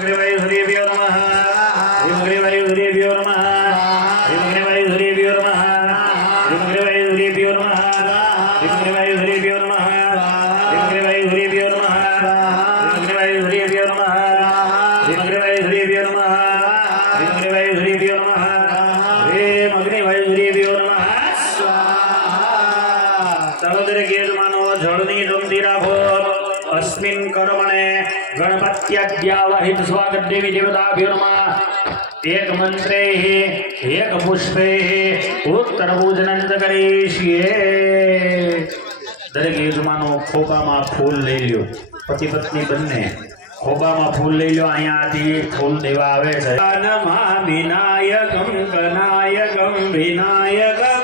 अग्निवायुधुरेभ्यो नमः ह्रीं अग्निवायुधुरेभ्यो नमः ह्रीं अग्निवायुधुरेभ्यो नमः ह्रीं अग्निवायुधुरेभ्यो नमः ह्रीं अग्निवायुधुरेभ्यो नमः ह्रीं अग्निवायुधुरेभ्यो नमः ह्रीं अग्निवायुधुरेभ्यो नमः ह्रीं अग्निवायुधुरेभ्यो नमः ह्रीं अग्निवायुधुरेभ्यो नमः ह्रीं अग्निवायुधुरेभ्यो नमः तलोदरे मानो जळनी रमती राखो अस्मिन् कर्मणे गणपत्याद्यावहित स्वागत देवी देवताभ्यो नमः एक मंत्रे एक पुष्पे उत्तर पूजन करीशिए दरेक यजमानो खोबामां फूल लई ल्यो पति पत्नी बंने खोबामां फूल लई ल्यो अहींयाथी फूल देवा आवे छे नमः विनायकं कनायकं विनायकं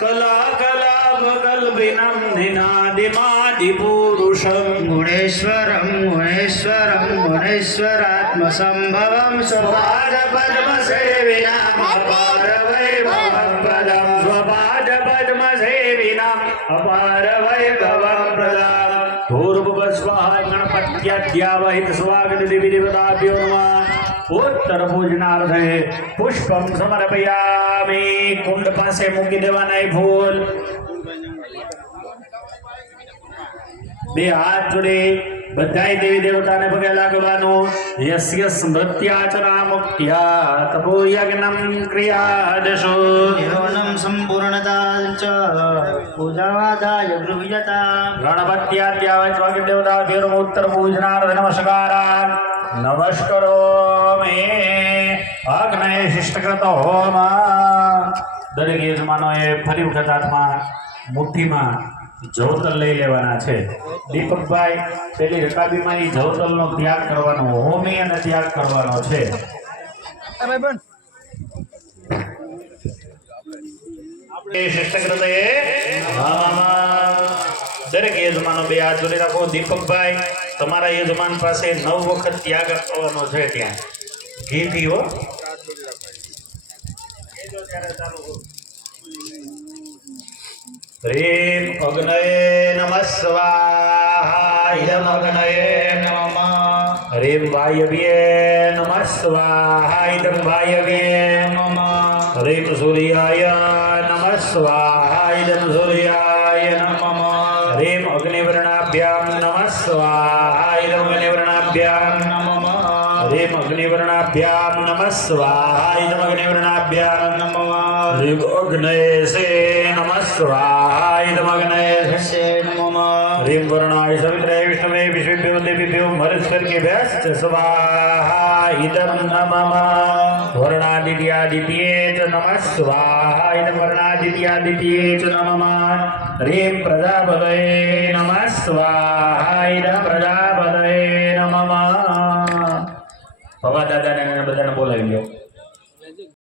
कला कलापकल्पिनं निनादिमादिपुरुषं गुणेश्वरं गुणेश्वरं गुणेश्वरात्मसंभवं स्वपाद पद्मसेविनाम् अपार वैभवं प्रदं स्वपाद पद्मसेविनाम् अपार वैभवं प्रदं भूर्भुवस्वाहा गणपत्याद्यावहित स्वागत देवी देवताभ्यो नमः उत्तर पूजनार्थे पुष्पं समर्पयामि कुंड पासे मूकी देवाना फूल बे हाथ जोड़े बधाई देवी देवता ने पगे लागवानो यस्य स्मृत्याचना मुक्त्या तपो यज्ञं क्रियादशो जीवनं संपूर्णताञ्च पूजावादाय गृह्यता गणपत्याद्यावहित स्वागत देवताभ्यो नमः उत्तर पूजनार्थे नमस्कारान् नमस्कारो में अग्नय शिष्टकृत होम दरेक यजमानोए फरी वखत हाथमां मुठ्ठीमां जवतल लई लेवाना छे दीपकभाई पेली रकाबीमां ई जवतलनो त्याग करवानो होमी अने त्याग करवानो छे आपणे शिष्टकृतए दरेक यजमानो बे हाथ जोड़ी राखो दीपकभाई तमारा यजमान पासे 9 वखत त्याग करवानो छे त्यां घी पीओ ह्रीं अग्नये नमः स्वाहा इदम् अग्नये नमः ह्रीं वायव्ये नमः स्वाहा इदं वायव्ये नमः ह्रीं सूर्याय नमः स्वाहा इदं सूर्याय नमः ह्रीं अग्निवर्णाभ्यां नमः स्वाहा इदम् अग्निवर्णाभ्यां नमः ह्रीं अग्निवर्णाभ्यां नमः स्वाहा इदम् अग्निवर्णाभ्यां नमः ह्रीं अग्नये नमः स्वाहा इदम् अग्नये नमः ह्रीं वर्णाय सवित्रे विष्णवे विश्वेभ्यो देवीभ्यो मरुत्सर्गेभ्यश्च स्वाहा इदं नमः वर्णादित्यादित्ये च नमः स्वाहा इदं वर्णादित्यादित्ये च नमः ह्रीं प्रजापतये नमः स्वाहा इदं प्रजापतये नमः बाबा दादा ने बधाने बोलावी लो।